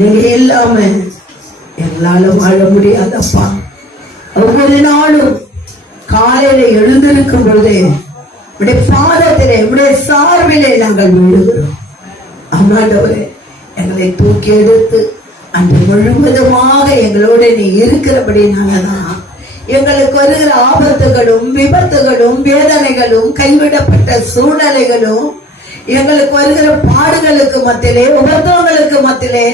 நீங்க இல்லாம எங்களால வாழ முடியாதப்பா. ஒவ்வொரு நாளும் காலையில எழுந்திருக்கும் பொழுதே உடைய பாதத்திலே உடைய சார்பிலே நாங்கள் விழுகிறோம். ஆமாண்டவரே, எங்களை தூக்கி எடுத்து அன்று முழுவதுமாக எங்களோட நீ இருக்கிறபடினாலதான் எங்களுக்கு வருகிற ஆபத்துகளும் விபத்துகளும் வேதனைகளும் கைவிடப்பட்ட சூழ்நிலைகளும் எங்களுக்கு வருகிற பாடுகளுக்கு மத்தியிலே உபத்திரங்களுக்கு மத்தியிலே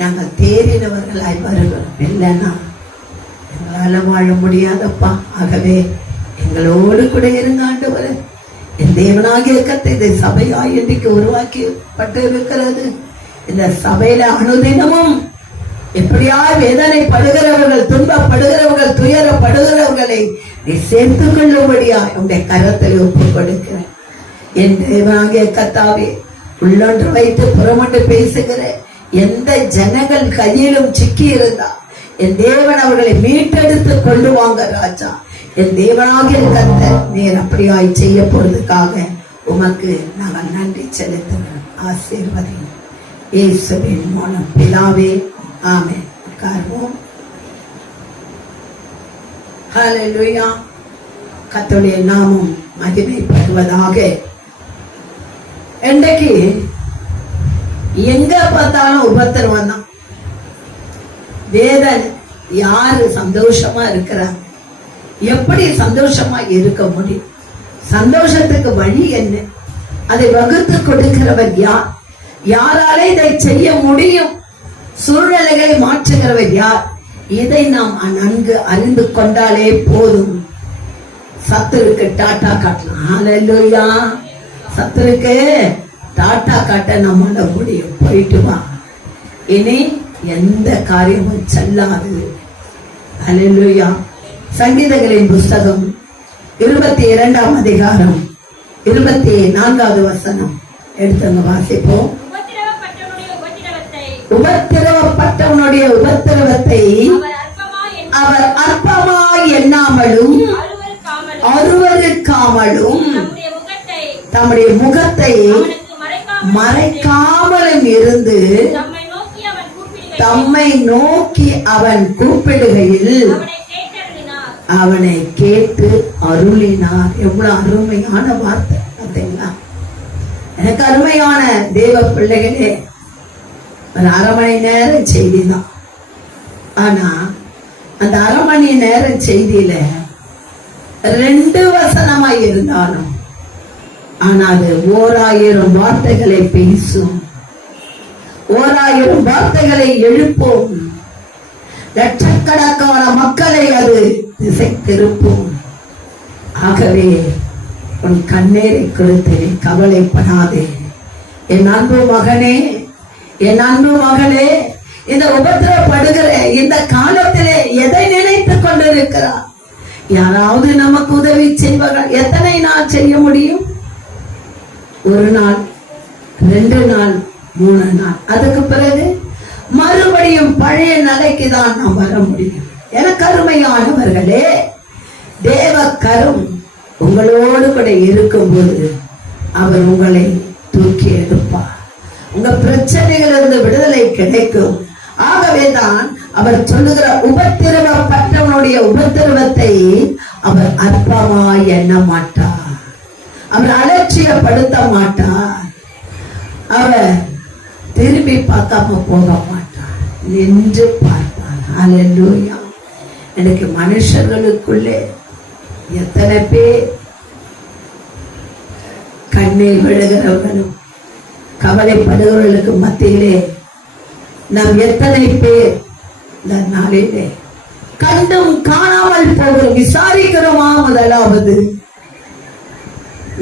நாங்கள் தேறினவர்களாய் வருகிறோம். இல்லைன்னா எங்களால வாழ முடியாதப்பா. ஆகவே எங்களோடு கூட இருங்க ஆண்டவரே. என் தேவனாகிய கர்த்தர் இந்த சபையாய் இன்றைக்கு உருவாக்கப்பட்டு இருக்கிறது. இந்த சபையில அனுதினமும் எப்படியா வேதனைப்படுகிறவர்கள், துன்பப்படுகிறவர்கள், துயரப்படுகிறவர்களை நீ சேர்த்துக் கொள்ளும்படியா உன்னுடைய கரத்தை ஒப்புக் கொடுக்கிறேன். என் தேவனாகிய கர்த்தாவே, உள்ளொன்று வைத்து புறமொன்று பேசுகிற எந்த ஜனங்கள் கையிலும் சிக்கி இருந்தா என் தேவன் அவர்களை மீட்டெடுத்து கொண்டு வாங்க ராஜா. என் தேவனாகிய கர்த்தர் நீர் அப்படியாய் செய்ய போறதுக்காக உமக்கு நாங்கள் நன்றி செலுத்துகிறோம். ஆசீர்வதியும் இயேசுவின் மூலம் பிதாவே, ஆமென். உட்கார்வோம். ஹல்லேலூயா. கர்த்தருடைய நாமம் மகிமைப்படுவதாக. இன்றைக்கு எங்க பார்த்தாலும் உபத்திரவம் தான். வேதனை. யாரு சந்தோஷமா இருக்கிறாங்க? எப்படி சந்தோஷமா இருக்க முடியும்? சந்தோஷத்துக்கு வழி என்ன? அதை வகுத்து கொடுக்கிறவர் யார்? யாராலே இதை செய்ய முடியும்? சூழ்நிலைகளை மாற்றுகிறவர் யார்? இதை நாம் நன்கு அறிந்து கொண்டாலே போதும். சத்துருக்கு டாட்டா காட்டலாம். ஹல்லேலூயா. சத்துருக்கு டாட்டா காட்ட நம்மால முடியும். போயிட்டு வா, இனி எந்த காரியமும் செல்லாது. ஹல்லேலூயா. சங்கீதங்களின் புஸ்தகம் 22ஆம் அதிகாரம் 24வது வசனம் எடுத்துங்க, வாசிப்போம். உபத்திரவப்பட்டவனுடைய உபத்திரவத்தை அவர் அற்பமாய் எண்ணாமலும் அருவருக்காமலும் தம்முடைய முகத்தை மறைக்காமலும் இருந்து தம்மை நோக்கி அவன் கூப்பிடுகையில் அவனை கேட்டு அருளினார். எவ்வளவு அருமையான வார்த்தை பார்த்தீங்களா? எனக்கு அருமையான தேவ பிள்ளைகளே, ஒரு அரை மணி நேரம் செய்தி தான். ஆனா அந்த அரை மணி நேரம் செய்தியில 2 வசனமாய் இருந்தாலும் ஆனா அது 1000 வார்த்தைகளை பேசும். 1000 வார்த்தைகளை எழுப்பும். லட்சக்கணக்கான மக்களை அது திசை திருப்பும். ஆகவே உன் கண்ணீரை கொடுத்து கவலைப்படாதே என் அன்பு மகனே, என் அன்பு மகளே. இந்த உபத்திரப்படுகிற இந்த காலத்திலே எதை நினைத்துக் கொண்டிருக்கிறார்? யாராவது நமக்கு உதவி செய்வார்கள். எத்தனை நாள் செய்ய முடியும்? 1 நாள், 2 நாள், 3 நாள். அதுக்கு பிறகு மறுபடியும் பழைய நிலைக்கு தான் நாம் வர முடியும். எனக்கு அருமையானவர்களே, தேவ கரம் உங்களோடு கூட இருக்கும்போது அவர் உங்களை தூக்கி எடுப்பார். உங்க பிரச்சனைகளிலிருந்து விடுதலை கிடைக்கும். ஆகவேதான் அவர் சொல்லுகிற உபத்திரவப்பட்டவனுடைய உபத்திரவத்தை அவர் அற்பமாய் எண்ண மாட்டார். அவர் அலட்சியப்படுத்த மாட்டார். அவர் திரும்பி பார்க்காம போக மாட்டார், நின்று பார்ப்பார். ஹல்லேலூயா. எனக்கு மனுஷர்களுக்குள்ளே எத்தனை பேர் கண்ணீர் விழுகிறவர்களும் கவலைப்படுகிறவர்களுக்கு மத்தியிலே நாம் எத்தனை பேர் இந்த நாளிலே கண்டும் காணாமல் போகிறோம், விசாரிக்கிறோமா? முதலாவது,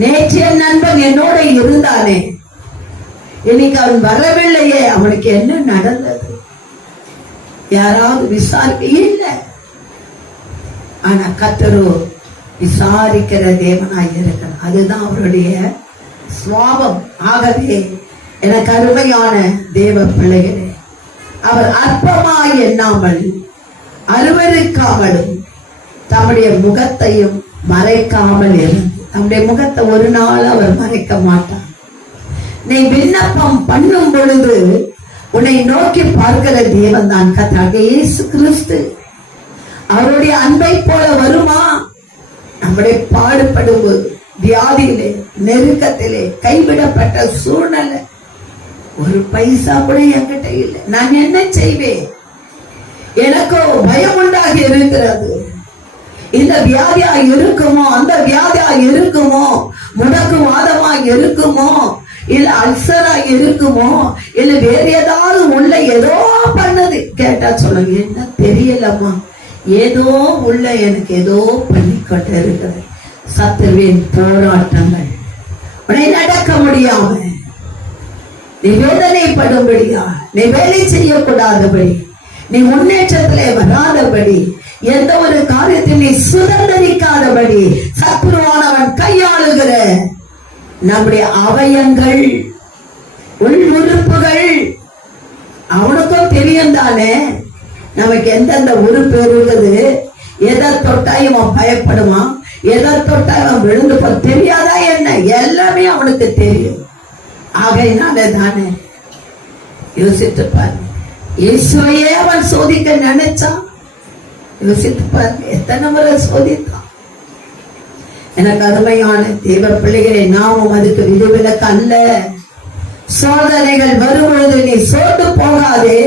நேற்றைய நண்பன் என்னோட இருந்தானே, இன்னைக்கு அவன் வரவில்லையே, அவனுக்கு என்ன நடந்தது? யாராவது விசாரிக்க இல்லை. ஆனா கர்த்தரோ விசாரிக்கிற தேவனாய் இருக்கிறார். அதுதான் அவருடைய சுவாபம். ஆகவே எனக்கு அருமையான தேவ பிள்ளைகளே, அவர் அற்பமாய் எண்ணாமல் அருவருக்காமலும் தம்முடைய முகத்தையும் மறைக்காமல் இருந்து, தம்முடைய முகத்தை ஒரு நாள் அவர் மறைக்க மாட்டார். நீ விண்ணப்பம் பண்ணும் பொழுது, உன்னை நோக்கி பார்க்கிற தேவன் தான் கர்த்தராகிய இயேசு கிறிஸ்து. அவருடைய அன்பை போல வருமா? நம்முடைய பாடுபடும் வியாதியிலே, நெருக்கத்திலே, கைவிடப்பட்ட சூழ்நிலை, ஒரு பைசா கூட என்கிட்ட இல்லை, நான் என்ன செய்வேன்? எனக்கோ பயம் உண்டாகி இருக்கிறது. இந்த வியாதியா இருக்குமோ, அந்த வியாதியா இருக்குமோ, முடக்கு வாதமா இருக்குமோ, இல்ல அல்சரா இருக்குமோ, இல்ல வேற ஏதாவது உள்ள ஏதோ பண்ணது. கேட்டா சொல்லுங்க, என்ன தெரியலம்மா, ஏதோ உள்ள எனக்கு ஏதோ பண்ணிக்கொண்டு இருக்கிறது. சத்துருவின் போராட்டங்கள் உன்னை நடக்க முடியாம, நீ வேதனைப்படும்படியா, நீ வேலை செய்யக்கூடாதபடி, நீ முன்னேற்றத்திலே வராதபடி, எந்த ஒரு காரியத்தை நீ சுதந்திரிக்காதபடி சத்துருவானவன் கையாளுகிற நம்முடைய அவயங்கள், உள் உறுப்புகள் அவனுக்கும் தெரியும் தானே நமக்கு எந்தெந்த உறுப்பு இருக்குது. எதை தொட்டா இவன் பயப்படுவான், எதை தொட்டா இவன் விழுந்து தெரியாதா என்ன? எல்லாமே அவனுக்கு தெரியும். ஆகையினால தானே யோசித்து பாரு, இயேசுவையே அவன் சோதிக்க நினைச்சான். யோசித்து பாருங்க, எத்தனை முறை சோதித்தான். எனக்கு அருமையான தேவ பிள்ளைகளை, நாமும் அதுக்கு விதிவிலக்கு அல்ல. சோதனைகள் வரும்பொழுது நீ சோர்ந்து போகாதே.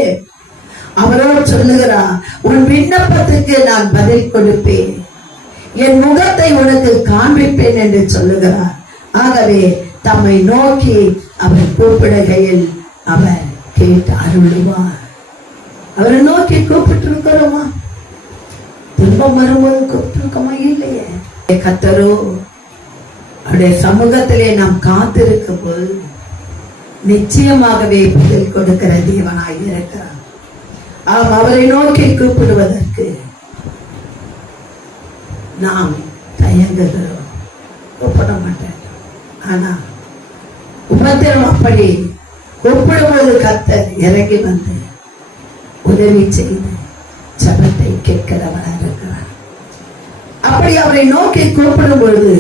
அவரோடு சொல்லுகிறார், உன் விண்ணப்பத்துக்கு நான் பதில் கொடுப்பேன், என் முகத்தை உனக்கு காண்பிப்பேன் என்று சொல்லுகிறார். ஆகவே தம்மை நோக்கி அவர் கூப்பிடுகையில் அவர் கேட்டு அருளுவார். அவரை நோக்கி கூப்பிட்டு இருக்கிறோமா? துன்பம் வரும்போது கூப்பிட்டுருக்கோமா? இல்லையே. கர்த்தரோ அவருடைய சமூகத்திலே நாம் காத்திருக்கும் போது நிச்சயமாகவே பதில் கொடுக்கிற தேவனாய் இருக்கிறார். அவரை நோக்கி கூப்பிடுவதற்கு நாம் தயங்குகிறோம், கூப்பிட மாட்டேன். ஆனா உபத்திரம் அப்படி கூப்பிடும்போது கர்த்தர் இறங்கி வந்து உதவி செய்து ஜெபத்தை கேட்கிறவராக இருக்கிறார். அப்படி அவரை நோக்கி கூப்பிடும் பொழுது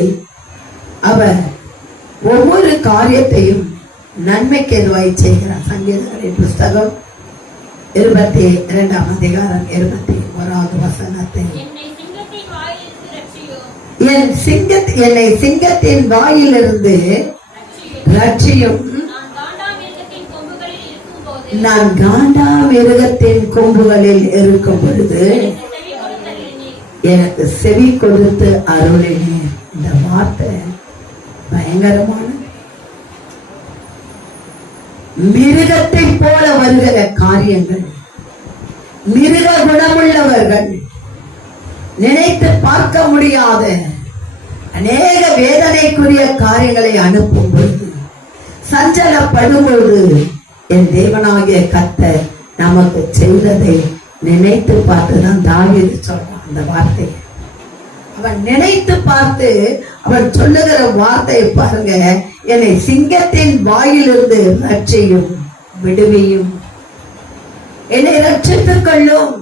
அவர் ஒவ்வொரு காரியத்தையும் நன்மைக்கு எதுவாய் செய்கிறார். சங்கீதங்களின் புஸ்தகம் 22ஆம் அதிகாரம் 21வது வசனத்தை, என்னை சிங்கத்தின் வாயிலிருந்து ரட்சியும், நான் காண்டா மிருகத்தின் கொம்புகளில் இருக்கும் பொழுது எனக்கு செவி கொடுத்து அருளினேன். இந்த வார்த்தை பயங்கரமான, மிருகத்தை போல வருகிற காரியங்கள், மிருக குணமுள்ளவர்கள், நினைத்து பார்க்க முடியாத அநேக வேதனைக்குரிய காரியங்களை அனுப்பும் பொழுது, சஞ்சலப்படும் பொழுது என் தேவனாகிய கர்த்தர் நமக்கு செய்ததை நினைத்து பார்த்துதான் தாவீது சொல்றான். அந்த வார்த்தை அவன் நினைத்து பார்த்து அவன் சொல்லுகிற வார்த்தையை பாருங்க, என்னை சிங்கத்தின் வாயிலிருந்து ரட்சியும், விடுவியும், என்னை ரட்சித்துக் கொள்ளும்,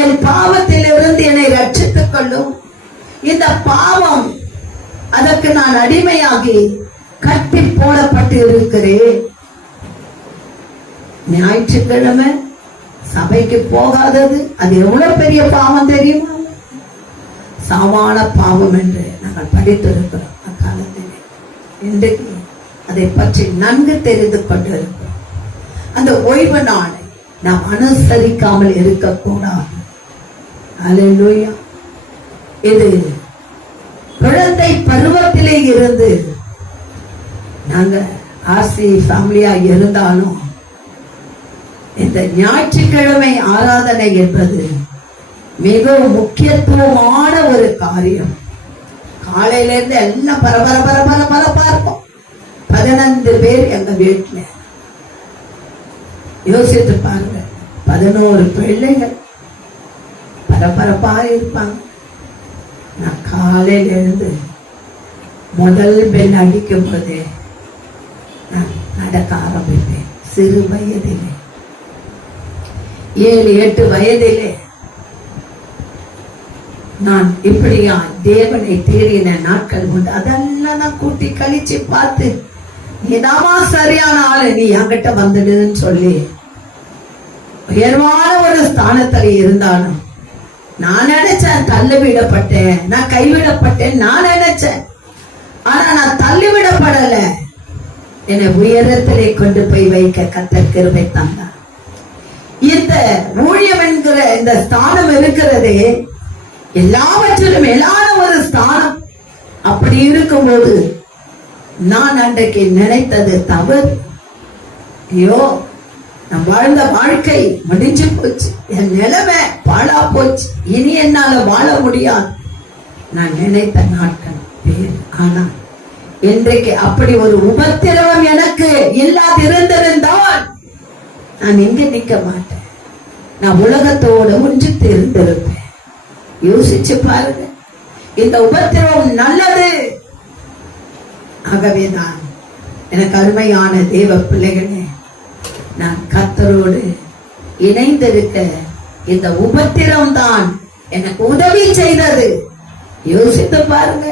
என் பாவத்திலிருந்து என்னை ரட்சித்துக் கொள்ளும். இந்த பாவம், அதற்கு நான் அடிமையாகி கட்டி போடப்பட்டு இருக்கிறேன். ஞாயிற்றுக்கிழமை சபைக்கு போகாதது அது எவ்வளவு பெரிய பாவம் தெரியுமா? சாவான பாவம் என்று நாங்கள் படித்திருக்கிறோம் அக்காலத்திலே. இன்றைக்கு அதை பற்றி நன்கு தெரிந்து கொண்டிருக்கிறோம். அந்த ஓய்வு நாளை நாம் அனுசரிக்காமல் இருக்கக்கூடாது. அல்லேலூயா. இது குழந்தை பருவத்திலே இருந்து நாங்க ஆர்சி ஃபேமிலியா இருந்தாலும் இந்த ஞாயிற்றுக்கிழமை ஆராதனை என்பது மிகவும் முக்கியத்துவமான ஒரு காரியம். காலையில இருந்து எல்லாம் பரபரப்பா இருக்கும். 15 பேர் எங்க வீட்டுல. யோசித்து பாருங்க, 11 பிள்ளைகள் பரபரப்பா இருப்பாங்க. நான் காலையில இருந்து முதல் பெல் அடிக்கும் போதே நான் நடக்க ஆரம்பிப்பேன். சிறு வயதிலே 7-8 வயதிலே நான் இப்படியா தேவனை தேடின நாட்கள் உண்டு. அதெல்லாம் நான் கூட்டி கழிச்சு பார்த்து, நீதாமா சரியான ஆளு, நீ என்கிட்ட வந்துடுன்னு சொல்லி உயர்வான ஒரு ஸ்தானத்துல இருந்தாலும் நான் நினைச்சேன் தள்ளிவிடப்பட்டேன், நான் கைவிடப்பட்டேன் நான் நினைச்சேன். ஆனா நான் தள்ளிவிடப்படல. என்னை உயரத்திலே கொண்டு போய் வைக்க கர்த்தர் கிருபை தந்தார். இந்த ஊழியம் என்கிற இந்த ஸ்தானம் இருக்கிறதே எல்லாவற்றிலும் மேலான ஒரு ஸ்தானம். அப்படி இருக்கும்போது நான் அன்றைக்கு நினைத்தது தவறு. ஐயோ, நான் வாழ்ந்த வாழ்க்கை முடிஞ்சு போச்சு, என் நிலைமை பாழா போச்சு, இனி என்னால வாழ முடியாது நான் நினைத்த நாட்கள் பேர். ஆனா இன்றைக்கு அப்படி ஒரு உபத்திரவம் எனக்கு இல்லாதிருந்திருந்தால் நான் எங்க நிக்க மாட்டேன், நான் உலகத்தோடு ஒன்றித்து இருந்திருப்பேன். யோசிச்சு பாருங்க, இந்த உபத்திரவம் நல்லது. ஆகவேதான் எனக்கு அருமையான தேவ பிள்ளைகளே, நான் கர்த்தரோடு இணைந்திருக்க இந்த உபத்திரம் தான் எனக்கு உதவி செய்தது. யோசித்து பாருங்க,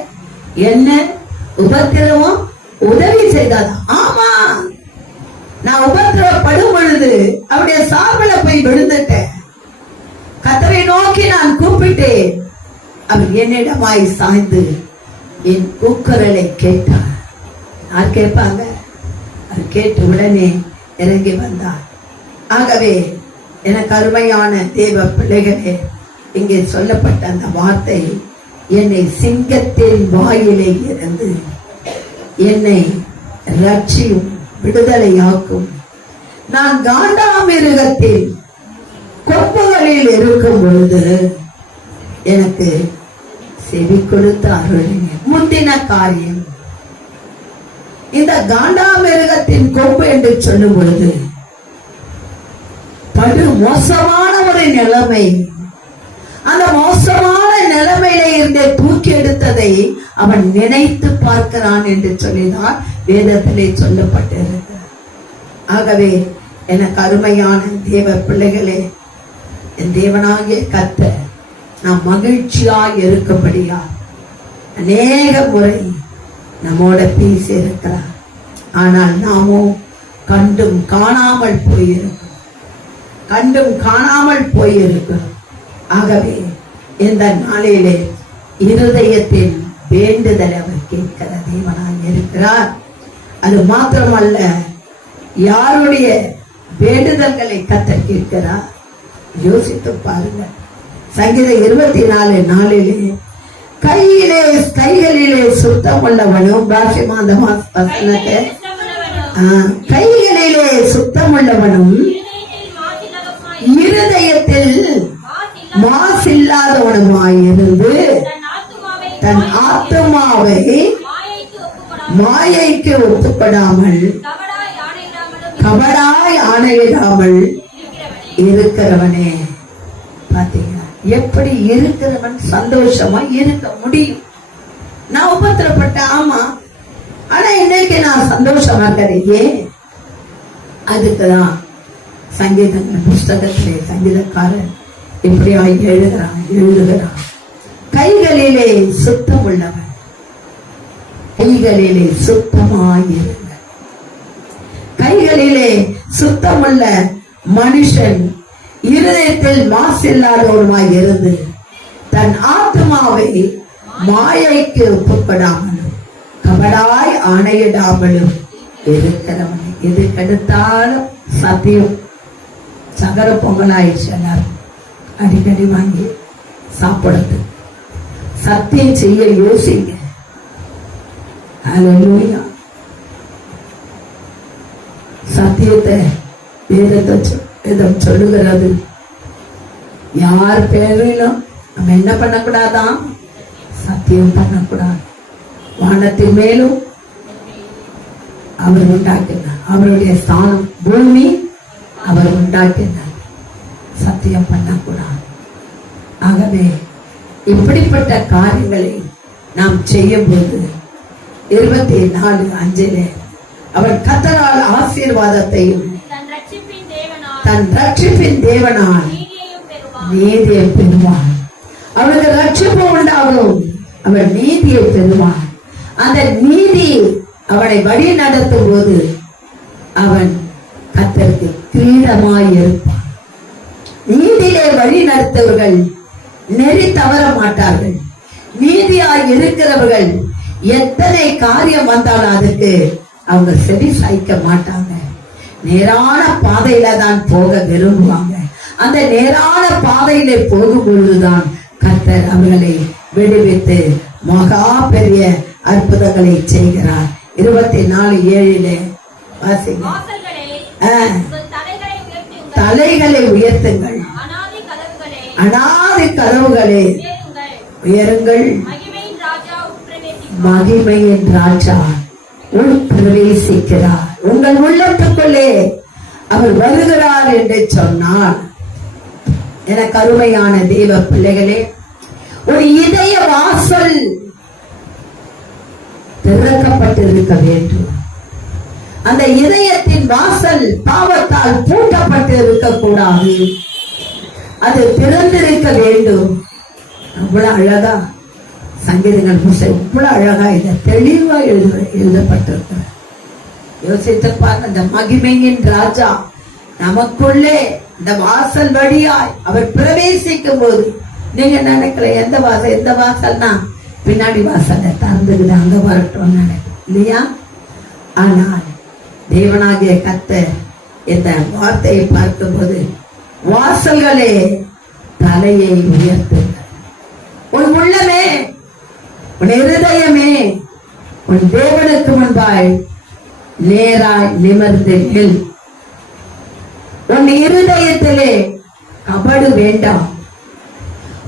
என்ன உபத்திரமும் உதவி செய்தது. ஆமா, நான் உபத்திரப்படும் பொழுது அவருடைய சார்பில போய் விழுந்துட்டேன். கர்த்தரை நோக்கி நான் கூப்பிட்டேன். அவர் என்னிடமாய் சாய்ந்து என் கூக்குரலை கேட்டார். யார் கேட்பாங்க? அவர் கேட்டு உடனே இறங்கி வந்தார். ஆகவே எனக்கு அருமையான தேவ பிள்ளைகளே, இங்கே சொல்லப்பட்ட அந்த வார்த்தை என்னை சிங்கத்தின் வாயிலே இருந்து என்னை ரட்சியும் விடுதலையாக்கும். நான் காண்டாமிருகத்தில் கொம்புகளில் இருக்கும் பொழுது எனக்கு செவி கொடுத்து அருளின. முந்தின காரியம், இந்த காண்டாமிருகத்தின் கொம்பு என்று சொல்லும் பொழுது படு மோசமான ஒரு நிலைமை. அந்த மோசமான நிலைமையில இருந்தே தூக்கி எடுத்ததை அவன் நினைத்து பார்க்கிறான் என்று சொல்லிதான் வேதத்திலே சொல்லப்பட்டிருக்கிறார். ஆகவே எனக்கு அருமையான தேவ பிள்ளைகளே, என் தேவனாகிய கர்த்தர் நாம் மகிழ்ச்சியாய் இருக்கும்படியா அநேக முறை நம்மோட பேசி இருக்கிறார். ஆனால் நாமோ கண்டும் காணாமல் போயிருக்கிறோம், கண்டும் காணாமல் போயிருக்கிறோம். ஆகவே இந்த நாளிலே இருதயத்தின் வேண்டுதல் அவர் கேட்கிற தேவனாய் இருக்கிறார். அது மாத்திரமல்ல, யாருடைய வேண்டுதல்களை கர்த்தர் கேட்கிறார்? யோசித்து பாருங்க. சங்கீதம் 24:4 கைகளிலே சுத்தம் உள்ளவனும், பாஷ்யமாந்த வசனத்தை, கைகளிலே சுத்தம் உள்ளவனும் இருதயத்தில் மாசில்லாதவனுமாயிருந்து தன் ஆத்துமாவை மாயைக்கு ஒப்புப்படாமல் கபடாய் ஆணையிடாமல் இருக்கிறவனே. பாத்தீங்களா எப்படி இருக்கிறவன் சந்தோஷமா இருக்க முடியும்? நான் உபத்திரப்பட்டேன், ஆமா, ஆனா இன்னைக்கு நான் சந்தோஷமா இருக்கிறேன். அதுக்குதான் சங்கீதங்கள் புஸ்தகத்திலே சங்கீதக்காரன் இப்படியா எழுதுகிறான், கைகளிலே சுத்தம் உள்ளவன், கைகளிலே சுத்தமாயிருங்க. கைகளிலே சுத்தமுள்ள மனுஷன் இருதயத்தில் மாசில்லாதவருமாய் இருந்து தன் ஆத்மாவை மாயைக்கு ஒப்புப்படாமலும் கபடாய் ஆணையிடாமலும் இருக்கிறவன். எது கெடுத்தாலும் சத்தியம் சகர பொங்கலாயிடுச்சு. எல்லாரும் அடிக்கடி வாங்கி சாப்பிடுறது, சத்தியம் செய்ய யோசிங்க. அல்லேலூயா. சத்தியத்தை வேதம் சொல்லுகிறது. யார் பேரிலும் நம்ம என்ன பண்ணக்கூடாதான்? சத்தியம் பண்ணக்கூடாது. வானத்தின் மேலும் அவர் உண்டாக்கினார், அவருடைய ஸ்தானம் பூமி அவர் உண்டாக்கினார். சத்தியம் பண்ணக்கூடாது. ஆகவே இப்படிப்பட்ட காரியங்களை நாம் செய்யும் போது 24:5 அவன் கர்த்தரால் ஆசீர்வாதத்தையும் தன் ரட்சிப்பின் தேவனால் நீதியை பெறுவான். அவனுக்கு ரட்சிப்பு உண்டாகும், அவன் நீதியை பெறுவான். அந்த நீதி அவனை வழி நடத்தும் போது அவன் கர்த்தருக்கு கிரீடமாய் இருப்பான். வழி நடத்தவர்கள் நெறி தவற மாட்டார்கள். நீதியாய் இருக்கிறவர்கள் எத்தனை காரியம் வந்தாலும் அதுக்கு அவங்க செவி சாய்க்க மாட்டாங்க. நேரான பாதையில தான் போக விரும்புவாங்க. அந்த நேரான பாதையில போகும் பொழுதுதான் கர்த்தர் அவர்களை விடுவித்து மகா பெரிய அற்புதங்களை செய்கிறார். 24:7 வாசிங்க. தலைகளை உயர்த்துங்கள், அநாதி கதவுகளே உயருங்கள், மகிமையின் ராஜா உள் பிரவேசிக்கிறார். உங்கள் உள்ளத்துக்குள்ளே அவர் வருகிறார் என்று சொன்னார். எனக்கு அருமையான தெய்வ பிள்ளைகளே, ஒரு இதய வாசல் திறக்கப்பட்டிருக்க வேண்டும். அந்த இதயத்தின் வாசல் பாவத்தால் பூட்டப்பட்டு இருக்கக்கூடாது, அது திறந்திருக்க வேண்டும். அவ்வளவு அழகா சங்கீதங்கள் புத்தகம் இவ்வளவு அழகா இதை தெளிவா எழுதப்பட்டிருக்கிற. யோசித்து பாருங்க, அந்த மகிமையின் ராஜா நமக்குள்ளே இந்த வாசல் வழியாய் அவர் பிரவேசிக்கும் போது நீங்க நினைக்கல எந்த வாசல், எந்த வாசல்னா பின்னாடி வாசலை திறந்துக்குது அங்க வரட்டும் நினைக்கும் இல்லையா? ஆனால் தேவனாகிய கர்த்தர் இந்த வார்த்தையை பார்க்கும்போது, வாசல்களே தலையை உயர்த்துங்கள், உன் உள்ளமே உன் இருதயமே உன் தேவனுக்கு முன்பாய் நேராய் நிமிர்ந்து நில். உன் இருதயத்திலே கபடு வேண்டாம்,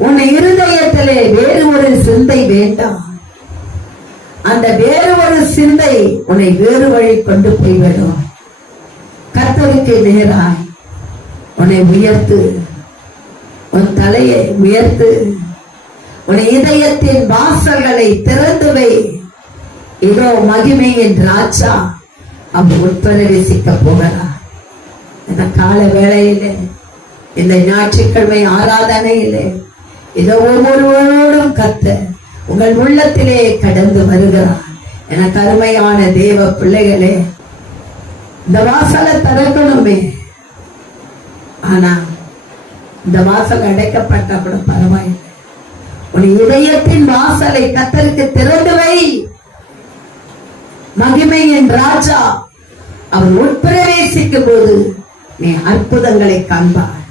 உன் இருதயத்திலே வேறு ஒரு சிந்தை வேண்டாம். அந்த வேறு ஒரு சிந்தை உன்னை வேறு வழி கொண்டு போய்விடும். கர்த்தருக்கு நேராய் உன்னை உயர்த்து, உன் தலையை உயர்த்து, உன் இதயத்தின் வாசல்களை திறந்து வை. இதோ மகிமையின் ராஜா அவர் உட்பிரவேசிக்க போகிறார். இந்த கால வேளையிலே, இந்த ஞாயிற்றுக்கிழமை ஆராதனையிலே இதோ ஒவ்வொருவரோடும் கர்த்தர் உங்கள் உள்ளத்திலே கடந்து வருகிறார். எனக்கு அருமையான தேவ பிள்ளைகளே, இந்த வாசலை திறக்கணுமே. ஆனா இந்த வாசல் அடைக்கப்பட்ட கூட பரவாயில்லை. உன் இதயத்தின் வாசலை கர்த்தருக்கு திறந்து வை. மகிமையின் ராஜா அவர் உட்பிரவேசிக்கும் போது நீ அற்புதங்களை காண்பாய்,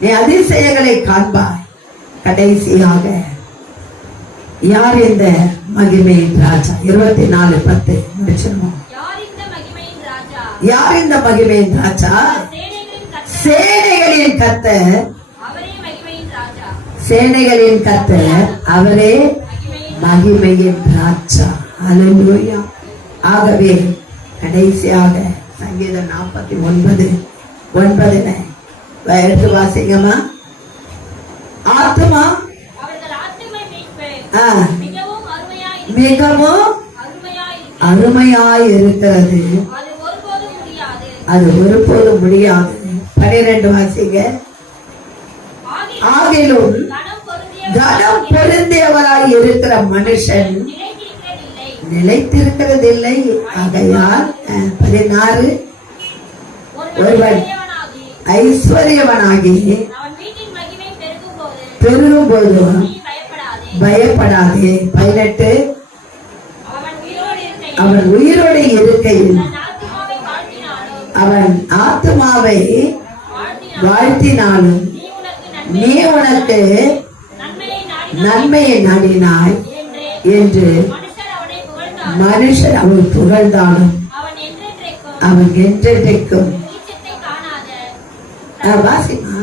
நீ அதிசயங்களை காண்பாய். கடைசியாக யார் இந்த மகிமையின் ராஜா? 24:10 முடிச்சிருவோம். யார் இந்த மகிமையின் ராஜா? சேனைகளின் கர்த்தர், சேனைகளின் கர்த்தர் அவரே மகிமையின் ராஜா. அல்லேலூயா. ஆகவே கடைசியாக சங்கீதம் 49:9 எடுத்து வாசிங்கம்மா. ஆத்துமா மிகவும் அருமையாய் இருக்கிறது, அது ஒருபோதும் முடியாது. 12 வாசிங்க. ஆகிலும் கனம் பொருந்தியவராய் இருக்கிற மனுஷன் நிலைத்திருக்கிறதில்லை. ஆகையால் 16 ஒருவன் ஐஸ்வர்யவனாகி பெருகும் போதும் பயப்படாதே. 18 அவன் உயிரோடு இருக்கையில் அவன் ஆத்துமாவை வாழ்த்தினாலும் நீ உனக்கு நன்மையை நாடினாய் என்று மனுஷன் அவன் புகழ்ந்தாலும் அவன் என்றைக்கும் வாசிமா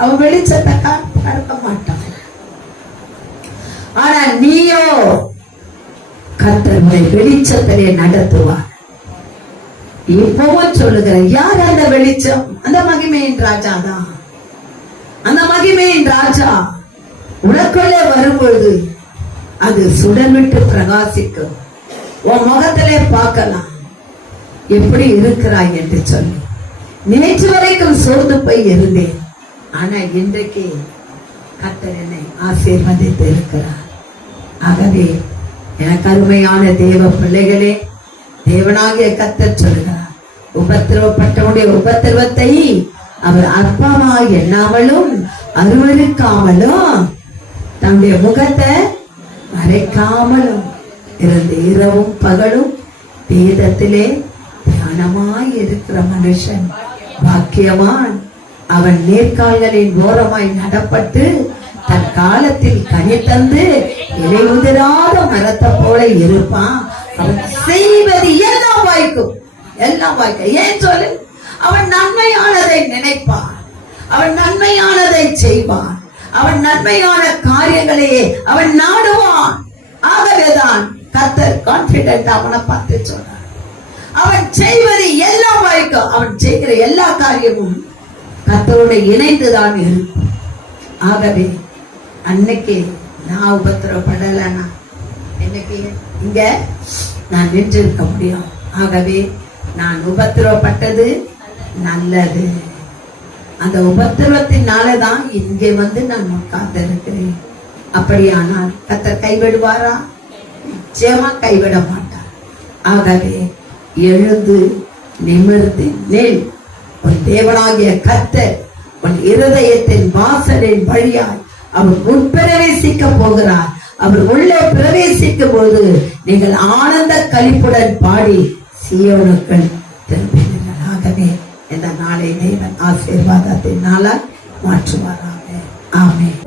அவன் வெளிச்சத்தை கடக்க மாட்டான். ஆனா நீயோ கர்த்தருடைய வெளிச்சத்திலே நடத்துவார். இப்பவும் சொல்லுகிற யார் அந்த வெளிச்சம்? அந்த மகிமையின் ராஜா தான். அந்த மகிமையின் ராஜா உனக்குள்ளே வரும்பொழுது அது சுடர்விட்டு பிரகாசிக்கும். உன் முகத்திலே பார்க்கலாம் எப்படி இருக்கிறாய் என்று சொல்லி. நேற்று வரைக்கும் சோர்ந்து போய் இருந்தேன், ஆனா இன்றைக்கு கர்த்தர் என்னை ஆசீர்வதித்து இருக்கிறார். ஆகவே எனக்கு அருமையான தேவ பிள்ளைகளே, தேவனாகிய கர்த்தர் சொல்கிறார், உபத்திரவப்பட்டவனுடைய உபத்திரவத்தை அவர் அற்பமாய் எண்ணாமலும் அருவருக்காமலும் தன்னுடைய முகத்தை மறைக்காமலும் இருந்து இரவும் பகலும் வேதத்திலே தியானமாய் இருக்கிற மனுஷன் பாக்கியவான். அவன் நேர்கால்களின் ஓரமாய் நடப்பட்டு தன் காலத்தில் கனி தந்து இலை உதிராத மரத்தை போல இருப்பான். அவன் செய்வது எல்லாம் வாய்க்கும், எல்லாம் வாய்க்கும். ஏன் சொல்லு? அவன் நன்மையானதை நினைப்பான், அவன் நன்மையானதை செய்வான், அவன் நன்மையான காரியங்களையே அவன் நாடுவான். ஆகவேதான் கர்த்தர் கான்பிடென்ட் அவனை பார்த்து சொன்னார், அவன் செய்வது எல்லாம் வாய்க்கும். அவன் செய்கிற எல்லா காரியமும் கர்த்தரோட இணைந்துதான் இருக்கும். ஆகவே அன்னைக்கு நான் உபத்திரப்படலைன்னா இன்னைக்கு இங்க நான் நின்றிருக்க முடியும். ஆகவே நான் உபத்திரப்பட்டது நல்லது. அந்த உபத்திரவத்தினாலதான் இங்கே வந்து நான் உட்கார்ந்து இருக்கிறேன். அப்படியானால் கர்த்தர் கைவிடுவாரா? நிச்சயமா கைவிட மாட்டார். ஆகவே எழுந்து நிமிர்ந்து நெல். உன் தேவனாகிய கர்த்தர் உன் இருதயத்தின் வாசலின் வழியாய் அவர் உட்பிரவேசிக்க போகிறார். அவர் உள்ளே பிரவேசிக்கும் போது நீங்கள் ஆனந்த களிப்புடன் பாடி சீயோனுக்குள் திரும்பினீர்கள். ஆகவே இந்த நாளை தேவன் ஆசீர்வாதத்தின் நாளாய் மாற்றுவாராக. ஆமென்.